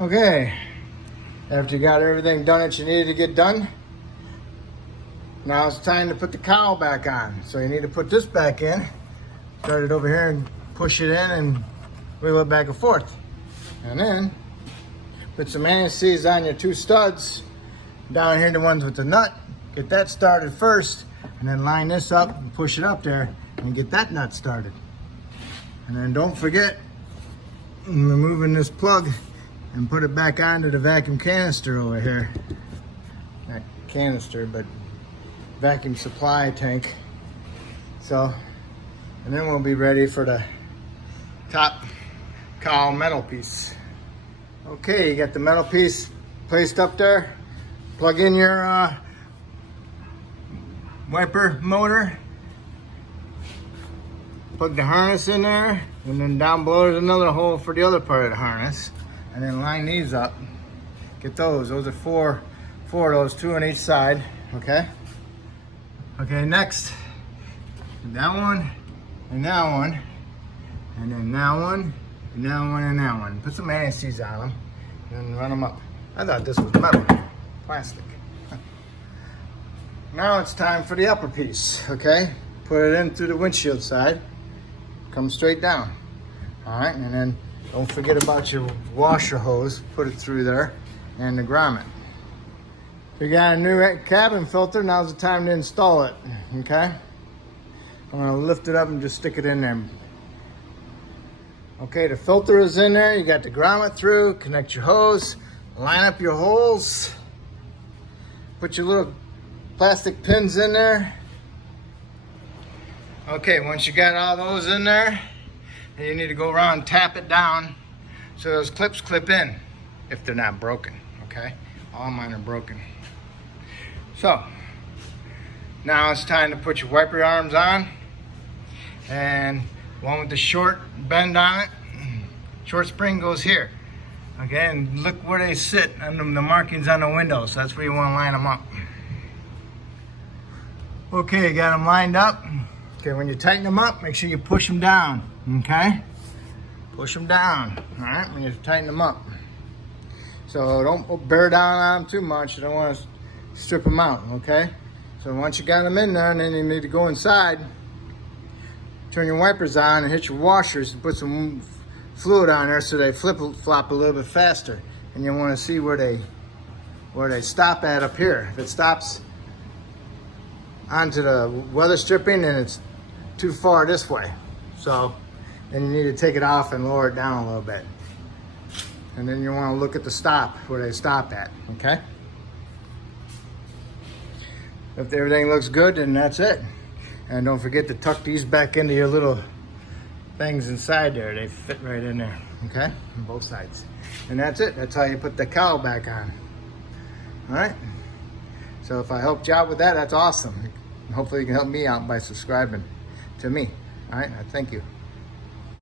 Okay, after you got everything done that you needed to get done, now it's time to put the cowl back on. So you need to put this back in, start it over here and push it in and wiggle it back and forth. And then put some anti-seize on your two studs down here, the ones with the nut. Get that started first, and then line this up and push it up there and get that nut started. And then don't forget removing this plug and put it back onto the vacuum canister over here. Not canister, but vacuum supply tank. So, and then we'll be ready for the top cowl metal piece. Okay, you got the metal piece placed up there. Plug in your wiper motor. Plug the harness in there, and then down below there's another hole for the other part of the harness. And then line these up. Get those. Those are four of those, two on each side. Okay. Okay. Next, that one, and that one, and then that one, and that one, and that one. Put some anti-seize on them, and then run them up. I thought this was metal, plastic. Now it's time for the upper piece. Okay. Put it in through the windshield side. Come straight down. All right, and then don't forget about your washer hose. Put it through there, and the grommet. If you got a new cabin filter, now's the time to install it. Okay, I'm gonna lift it up and just stick it in there. Okay, the filter is in there. You got the grommet through. Connect your hose. Line up your holes. Put your little plastic pins in there. Okay, once you got all those in there, then you need to go around and tap it down so those clips clip in if they're not broken, okay? All mine are broken. So, now it's time to put your wiper arms on, and one with the short bend on it, short spring goes here, okay? And look where they sit on the markings on the window, so that's where you want to line them up. Okay, you got them lined up. Okay, when you tighten them up, make sure you push them down, okay? Push them down, all right, when you tighten them up. So don't bear down on them too much. You don't want to strip them out, okay? So once you got them in there, and then you need to go inside, turn your wipers on and hit your washers and put some fluid on there so they flop a little bit faster. And you want to see where they stop at up here. If it stops onto the weather stripping, then it's too far this way. So then you need to take it off and lower it down a little bit. And then you want to look at the stop, where they stop at, okay? If everything looks good, then that's it. And don't forget to tuck these back into your little things inside there. They fit right in there, okay? On both sides. And that's it. That's how you put the cowl back on. All right? So if I helped you out with that, that's awesome. Hopefully you can help me out by subscribing to me. All right, thank you.